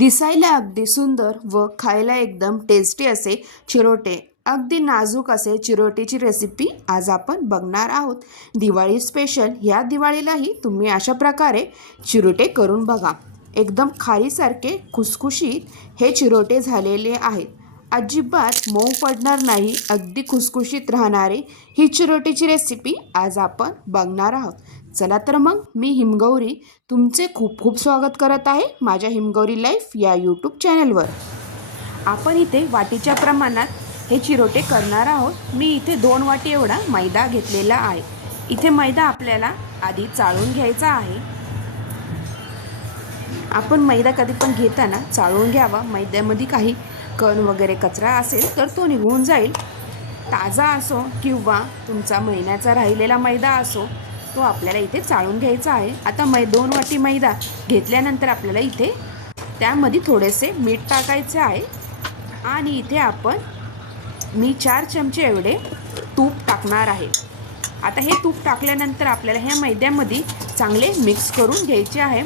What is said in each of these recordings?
दिसायला अगदी सुंदर व खायला एकदम टेस्टी असे चिरोटे. अगदी नाजूक असे चिरोटीची रेसिपी आज आपण बघणार आहोत. दिवाळी स्पेशल ह्या दिवाळीलाही तुम्ही अशा प्रकारे चिरोटे करून बघा. एकदम खारीसारखे खुसखुशीत हे चिरोटे झालेले आहेत. अजिबात मऊ पडणार नाही अगदी खुसखुशीत राहणारी ही चिरोटीची रेसिपी आज आपण बघणार आहोत. चला तर मग मी हिमगौरी तुमचे खूप खूप स्वागत करत आहे माझ्या हिमगौरी लाईफ या यूट्यूब चॅनलवर. आपण इथे वाटीच्या प्रमाणात हे चिरोटे करणार आहोत. मी इथे दोन वाटी एवढा मैदा घेतलेला आहे. इथे मैदा आपल्याला आधी चाळून घ्यायचा आहे. आपण मैदा कधी पण घेताना चाळून घ्यावा. मैद्यामध्ये काही कण वगैरे कचरा असेल तर तो निघून जाईल. ताजा असो किंवा तुमचा महिन्याचा राहिलेला मैदा असो तो आपल्याला इथे चाळून घ्यायचा आहे. आता मै दोन वाटी मैदा घेतल्यानंतर आपल्याला इथे त्यामध्ये थोडेसे मीठ टाकायचे आहे. आणि इथे आपण मी चार चमचे एवढे तूप टाकणार आहे. आता हे तूप टाकल्यानंतर आपल्याला ह्या मैद्यामध्ये चांगले मिक्स करून घ्यायचे आहे.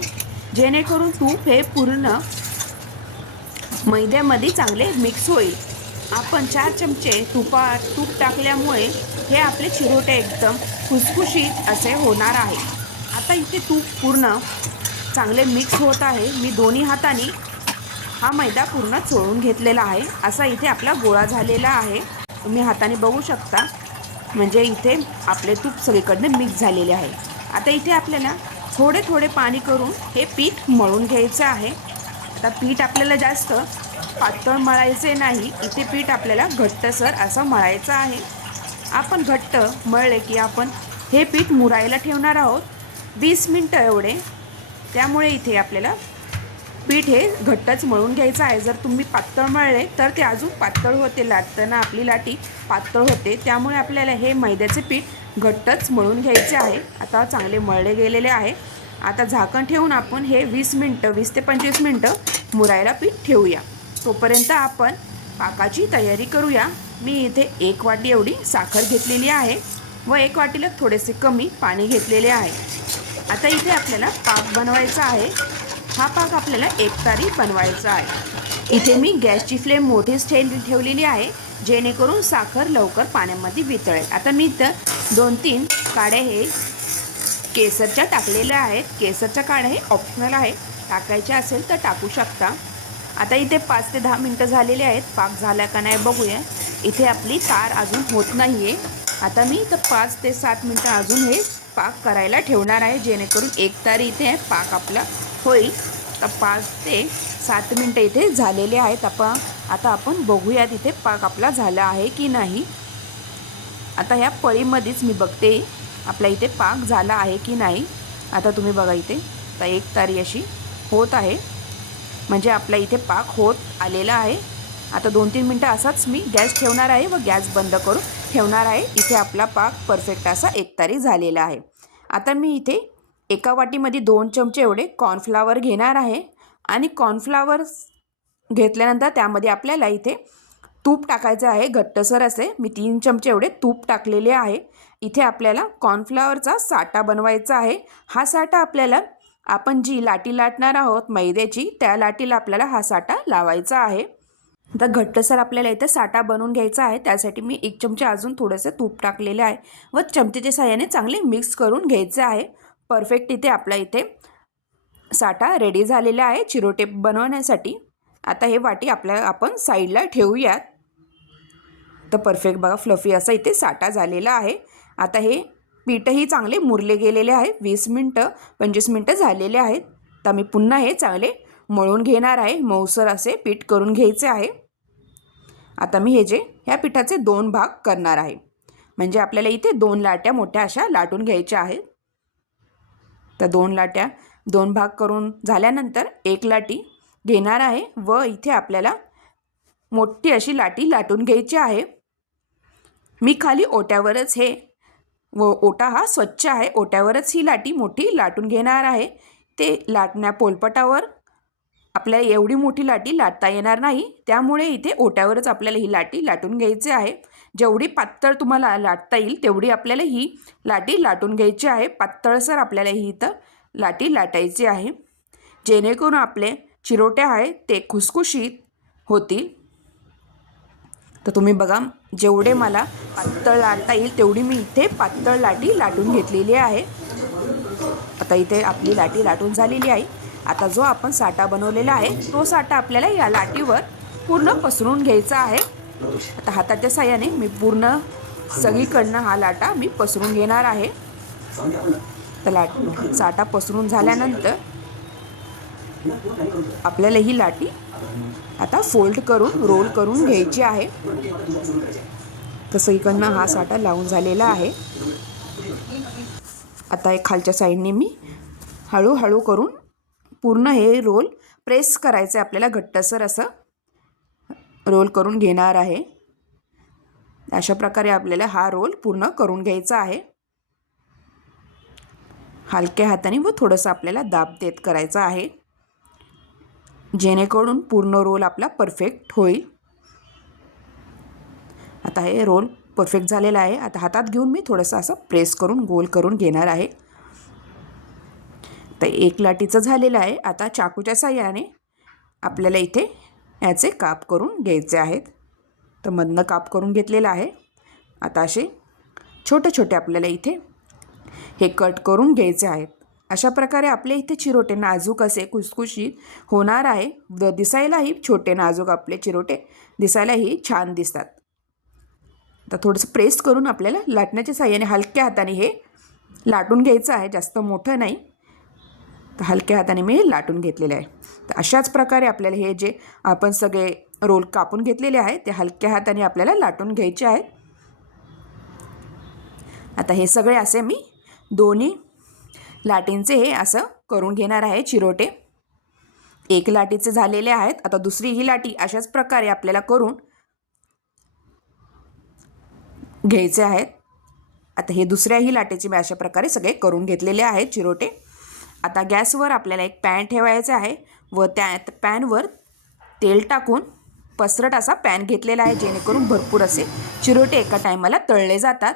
जेणेकरून तूप हे पूर्ण मैद्यामध्ये चांगले मिक्स होईल. आपण चार चमचे तुपा तूप टाकल्यामुळे हे आपले चिरोटे एकदम खुसखुशीत असे होणार आहे. आता इथे तूप पूर्ण चांगले मिक्स होत आहे. मी दोन्ही हाताने हा मैदा पूर्ण चोळून घेतलेला आहे. असा इथे आपला गोळा झालेला आहे. तुम्ही हाताने बघू शकता. म्हणजे इथे आपले तूप सगळीकडनं मिक्स झालेले आहे. आता इथे आपल्याला थोडे थोडे पाणी करून हे पीठ मळून घ्यायचं आहे. आता पीठ आपल्याला जास्त पातळ मळायचे नाही. इथे पीठ आपल्याला घट्टसर असं मळायचं आहे. आपण घट्ट मळले की आपण हे पीठ मुरायला ठेवणार आहोत. वीस मिनटं एवढे. त्यामुळे इथे आपल्याला पीठ हे घट्टच मळून घ्यायचं आहे. जर तुम्ही पातळ मळले तर ते अजून पातळ होते. लाटताना आपली लाटी पातळ होते. त्यामुळे आपल्याला हे मैद्याचे पीठ घट्टच मळून घ्यायचे आहे. आता चांगले मळले गेलेले आहे. आता झाकण ठेवून आपण हे वीस मिनटं वीस ते पंचवीस मिनटं मुरायला पीठ ठेवूया. तोपर्यंत आपण पाकाची तयारी करूया. मी इथे एक वाटी एवढी साखर घेतलेली आहे व एक वाटीला थोडेसे कमी पाणी घेतलेले आहे. आता इथे आपल्याला पाक बनवायचा आहे. हा पाक आपल्याला एक तारी बनवायचा आहे. इथे मी गॅसची फ्लेम मोठीच ठे ठेवलेली आहे जेणेकरून साखर लवकर पाण्यामध्ये वितळेल. आता मी इथं दोन तीन काड्या हे केसरच्या टाकलेल्या आहेत. केसरच्या काड्या हे ऑप्शनल आहे. टाकायच्या असेल तर टाकू शकता. आता इथे पाच ते दहा मिनटं झालेले आहेत. पाक झाला का नाही बघूया. इथे आपली तार अजून होत नाही आहे आता मी इथं पाच ते सात मिनटं अजून हे पाक करायला ठेवणार आहे जेणेकरून एक तारी इथे पाक आपला होईल. तर पाच ते सात मिनटं इथे झालेले आहेत. आपण आता आपण बघूया तिथे पाक आपला झाला आहे की नाही. आता ह्या पळीमध्येच मी बघते आपल्या इथे पाक झाला आहे की नाही. आता तुम्ही बघा इथे तर एक तारी अशी होत आहे. म्हणजे आपल्या इथे पाक होत आलेला आहे. आता दोन तीन मिनटं असाच मी गॅस ठेवणार आहे व गॅस बंद करून ठेवणार आहे. इथे आपला पाक परफेक्ट असा एकतारी झालेला आहे. आता मी इथे एका वाटीमध्ये दोन चमचे एवढे कॉर्नफ्लावर घेणार आहे आणि कॉर्नफ्लावर घेतल्यानंतर त्यामध्ये आपल्याला इथे तूप टाकायचं आहे. घट्टसर असे मी तीन चमचे एवढे तूप टाकलेले आहे. इथे आपल्याला कॉर्नफ्लावरचा साठा बनवायचा आहे. हा साठा आपल्याला आपण जी लाटी लाटणार आहोत मैद्याची त्या लाटीला आपल्याला हा साठा लावायचा आहे. आता घट्टसर आपल्याला इथे साठा बनवून घ्यायचा आहे. त्यासाठी मी एक चमचा अजून थोडंसं तूप टाकलेले आहे व चमचेच्या साह्याने चांगले मिक्स करून घ्यायचे आहे. परफेक्ट इथे आपला इथे साठा रेडी झालेला आहे चिरोटे बनवण्यासाठी. आता हे वाटी आपल्या आपण साईडला ठेवूयात. तर परफेक्ट बघा फ्लफी असा इथे साठा झालेला आहे. आता हे पीठही चांगले मुरले गेलेले आहे. वीस मिनटं पंचवीस मिनटं झालेले आहेत. तर मी पुन्हा हे चांगले मळून घेणार आहे. मऊसर असे पीठ करून घ्यायचे आहे. आता मी हे जे ह्या पिठाचे दोन भाग करणार आहे. म्हणजे आपल्याला इथे दोन लाट्या मोठ्या अशा लाटून घ्यायच्या आहेत. तर दोन लाट्या दोन भाग करून झाल्यानंतर एक लाटी घेणार आहे व इथे आपल्याला मोठी अशी लाटी लाटून घ्यायची आहे. मी खाली ओट्यावरच हे व ओटा हा स्वच्छ आहे. ओट्यावरच ही लाटी मोठी लाटून घेणार आहे. ते लाटण्या पोलपटावर आपल्याला एवढी मोठी लाटी लाटता येणार नाही त्यामुळे इथे ओट्यावरच आपल्याला ही लाटी लाटून घ्यायची आहे. जेवढी पातळ तुम्हाला लाटता येईल तेवढी आपल्याला ही लाटी लाटून घ्यायची आहे. पातळसर आपल्याला ही इथं लाटी लाटायची आहे. जेणेकरून आपले चिरोटे आहेत ते खुसखुशीत होतील. तर तुम्ही बघा जेवढे मला पातळ लाटता येईल तेवढी मी इथे पातळ लाटी लाटून घेतलेली आहे. आता इथे आपली लाटी लाटून झालेली आहे. आता जो आपण साठा बनवलेला आहे तो साठा आपल्याला या लाटीवर पूर्ण पसरून घ्यायचा आहे. आता हाताच्या साह्याने मी पूर्ण सगळीकडनं हा लाटा मी पसरून घेणार आहे. तर लाट साठा पसरून झाल्यानंतर आपल्याला ही लाटी आता फोल्ड करून रोल करून घ्यायची आहे. तसं इकडनं हा साठा लावून झालेला आहे. आता एक खालच्या साईडने मी हळूहळू करून पूर्ण हे रोल प्रेस करायचं आहे आपल्याला घट्टसर असं. रोल करून घेणार आहे. अशा प्रकारे आपल्याला हा रोल पूर्ण करून घ्यायचा आहे. हलक्या हाताने व थोडंसं आपल्याला दाब देत करायचं आहे. जेणेकरून पूर्ण रोल आपला परफेक्ट होईल. आता हे रोल परफेक्ट झालेला आहे. आता हातात घेऊन मी थोडंसं असं प्रेस करून गोल करून घेणार आहे. तर एक लाटीचं झालेलं आहे. आता चाकूच्या साह्याने आपल्याला इथे याचे काप करून घ्यायचे आहेत. तर मधनं काप करून घेतलेलं आहे. आता असे छोटे छोटे आपल्याला इथे हे कट करून घ्यायचे आहेत. अशा प्रकारे आपले इथे चिरोटे नाजूक असे कुसकुशीत होणार आहे. व दिसायलाही छोटे नाजूक आपले चिरोटे दिसायलाही छान दिसतात. तर थोडंसं प्रेस करून आपल्याला लाटण्याच्या साह्याने हलक्या हाताने हे लाटून घ्यायचं आहे. जास्त मोठं नाही. हलक्या हाताने मी लाटून घेतलेले आहे. तर अशाच प्रकारे आपल्याला हे जे आपण सगळे रोल कापून घेतलेले आहे ते हलक्या हाताने आपल्याला लाटून घ्यायचे आहेत. आता हे सगळे असे मी दोन्ही लाटींचे हे असं करून घेणार आहे चिरोटे. एक लाटीचे झालेले आहेत आता दुसरी ही लाटी अशाच प्रकारे आपल्याला करून घ्यायचे आहेत. आता हे दुसऱ्याही लाटेचे मी अशा प्रकारे सगळे करून घेतलेले आहेत चिरोटे. आता गॅसवर आपल्याला एक पॅन ठेवायचं आहे व त्या पॅनवर तेल टाकून पसरट असा पॅन घेतलेला आहे जेणेकरून भरपूर असे चिरोटे एका टायमाला तळले जातात.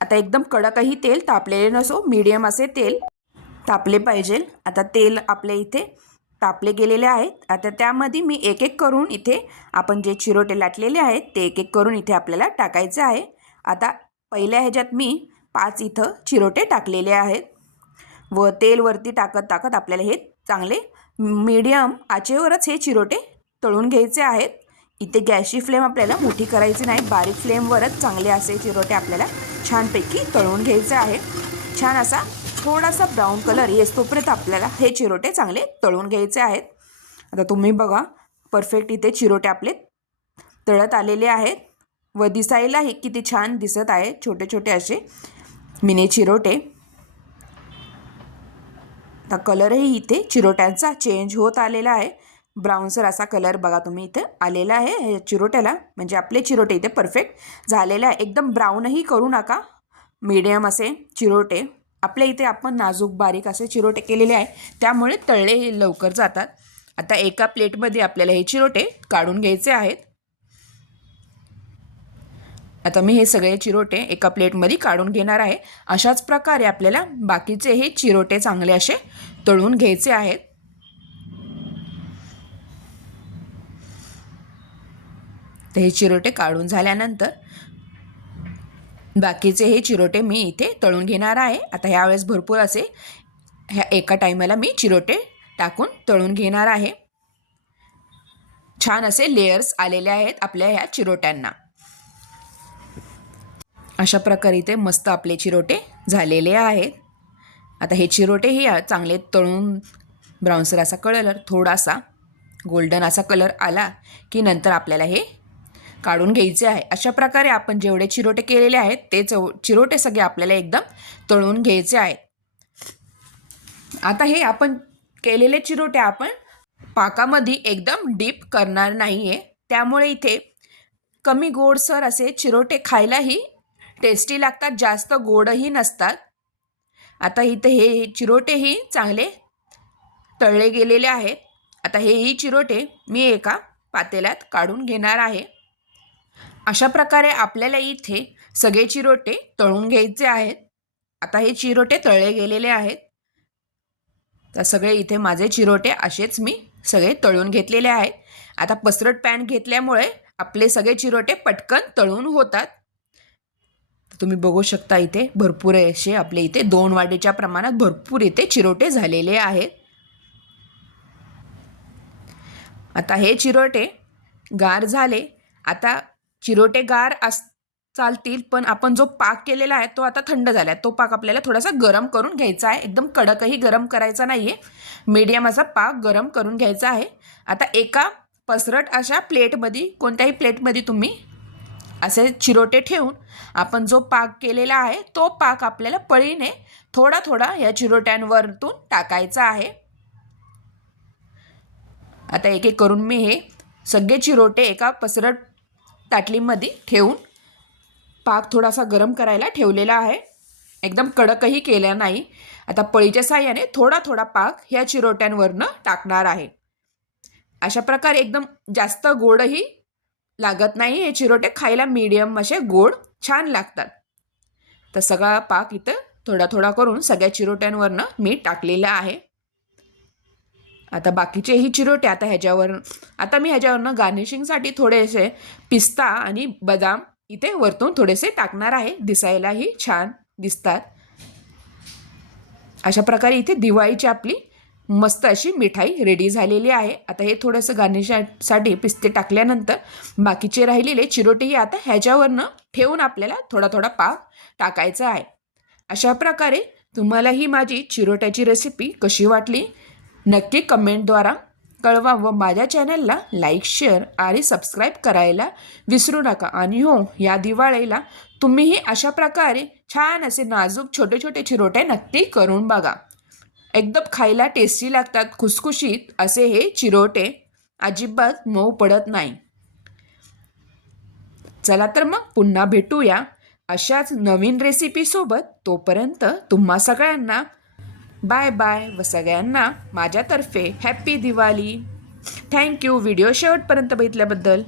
आता एकदम कडकही तेल तापलेले नसो मीडियम असे तेल तापले पाहिजे. आता तेल आपल्या इथे तापले गेलेले आहेत. आता त्यामध्ये मी एक एक करून इथे आपण जे चिरोटे लाटलेले आहेत ते एक एक करून इथे आपल्याला टाकायचं आहे. आता पहिल्या ह्याच्यात मी पाच इथं चिरोटे टाकलेले आहेत. व तेल वरती टाकत टाकत आपल्याला हे चांगले मीडियम आचेवरच हे चिरोटे तळून घ्यायचे आहेत. इथे गॅसची फ्लेम आपल्याला मोठी करायची नाही. बारीक फ्लेमवरच चांगले असे चिरोटे आपल्याला छानपैकी तळून घ्यायचे आहे छान असा थोडासा ब्राऊन कलर येस तोपर्यंत आपल्याला हे चिरोटे चांगले तळून घ्यायचे आहेत. आता तुम्ही बघा परफेक्ट इथे चिरोटे आपले तळत आलेले आहेत. व दिसायलाही किती छान दिसत आहे छोटे छोटे असे मिनी चिरोटे. आता कलरही इथे चिरोट्यांचा चेंज होत आलेला आहे. ब्राऊनसर असा कलर बघा तुम्ही इथे आलेला आहे. हे चिरोट्याला म्हणजे आपले चिरोटे इथे परफेक्ट झालेले आहे. एकदम ब्राऊनही करू नका. मीडियम असे चिरोटे. आपल्या इथे आपण नाजूक बारीक असे चिरोटे केलेले आहे. त्यामुळे तळले हे लवकर जातात. आता एका प्लेटमध्ये आपल्याला हे चिरोटे काढून घ्यायचे आहेत. आता मी हे सगळे चिरोटे एका प्लेटमध्ये काढून घेणार आहे. अशाच प्रकारे आपल्याला बाकीचे हे चिरोटे चांगले असे तळून घ्यायचे आहेत. तर हे चिरोटे काढून झाल्यानंतर बाकीचे हे चिरोटे मी इथे तळून घेणार आहे. आता ह्यावेळेस भरपूर असे ह्या एका टायमाला मी चिरोटे टाकून तळून घेणार आहे. छान असे लेयर्स आलेले आहेत आपल्या ह्या चिरोट्यांना. अशा प्रकारे इथे मस्त आपले चिरोटे झालेले आहेत. आता हे चिरोटे हे चांगले तळून ब्राऊनसर असा कलर थोडासा गोल्डन असा कलर आला की नंतर आपल्याला हे काढून घ्यायचे आहे. अशा प्रकारे आपण जेवढे चिरोटे केलेले आहेत ते चव चिरोटे सगळे आपल्याला एकदम तळून घ्यायचे आहेत. आता हे आपण केलेले चिरोटे आपण पाकामध्ये एकदम डीप करणार नाही आहे त्यामुळे इथे कमी गोडसर असे चिरोटे खायलाही टेस्टी लागतात जास्त गोडही नसतात. आता इथे हे चिरोटेही चांगले तळले गेलेले आहेत. आता हेही चिरोटे मी एका पातेल्यात काढून घेणार आहे. अशा प्रकारे आपल्याला इथे सगळे चिरोटे तळून घ्यायचे आहेत. आता हे चिरोटे तळले गेलेले आहेत. तर सगळे इथे माझे चिरोटे असेच मी सगळे तळून घेतलेले आहेत. आता पसरट पॅन घेतल्यामुळे आपले सगळे चिरोटे पटकन तळून होतात. तुम्ही बघू शकता इथे भरपूर असे आपले इथे दोन वाडेच्या प्रमाणात भरपूर इथे चिरोटे झालेले आहेत. आता हे चिरोटे गार झाले. आता चिरोटे गार अस चालतील पण आपण जो पाक केलेला आहे तो आता थंड झाला आहे. तो पाक आपल्याला थोडासा गरम करून घ्यायचा आहे. एकदम कडकही गरम करायचा नाही आहे मीडियम असा पाक गरम करून घ्यायचा आहे. आता एका पसरट अशा प्लेटमध्ये कोणत्याही प्लेटमध्ये तुम्ही असे चिरोटे ठेवून आपण जो पाक केलेला आहे तो पाक आपल्याला पळीने थोडा थोडा या चिरोट्यांवरतून टाकायचा आहे. आता एक एक करून मी हे सगळे चिरोटे एका पसरट ताटलीमध्ये ठेवून पाक थोडासा गरम करायला ठेवलेला आहे. एकदम कडकही केला नाही. आता पळीच्या साह्याने थोडा थोडा पाक ह्या चिरोट्यांवरनं टाकणार आहे. अशा प्रकारे एकदम जास्त गोडही लागत नाही हे चिरोटे खायला मीडियम असे गोड छान लागतात. तर सगळा पाक इथं थोडा थोडा करून सगळ्या चिरोट्यांवरनं मी टाकलेलं आहे. आता बाकीचेही चिरोटे आता ह्याच्यावर आता मी ह्याच्यावरनं गार्निशिंगसाठी थोडेसे पिस्ता आणि बदाम इथे वरतून थोडेसे टाकणार आहे. दिसायलाही छान दिसतात. अशा प्रकारे इथे दिवाळीची आपली मस्त अशी मिठाई रेडी झालेली आहे. आता हे थोडंसं गार्निशासाठी पिस्ते टाकल्यानंतर बाकीचे राहिलेले चिरोटेही आता ह्याच्यावरनं ठेवून आपल्याला थोडा थोडा पाक टाकायचा आहे. अशा प्रकारे तुम्हाला ही माझी चिरोट्याची रेसिपी कशी वाटली? नक्की कमेंटद्वारा कळवा व माझ्या चॅनलला लाईक शेअर आणि सबस्क्राईब करायला विसरू नका. आणि हो या दिवाळीला तुम्हीही अशा प्रकारे छान असे नाजूक छोटे छोटे चिरोटे नक्की करून बघा. एकदम खायला टेस्टी लागतात. खुसखुशीत असे हे चिरोटे अजिबात मऊ पडत नाही. चला तर मग पुन्हा भेटूया अशाच नवीन रेसिपीसोबत तोपर्यंत तुम्हा सगळ्यांना बाय बाय व सगळ्यांना माझ्यातर्फे happy Diwali. Thank you video शेवटपर्यंत बघितल्याबद्दल.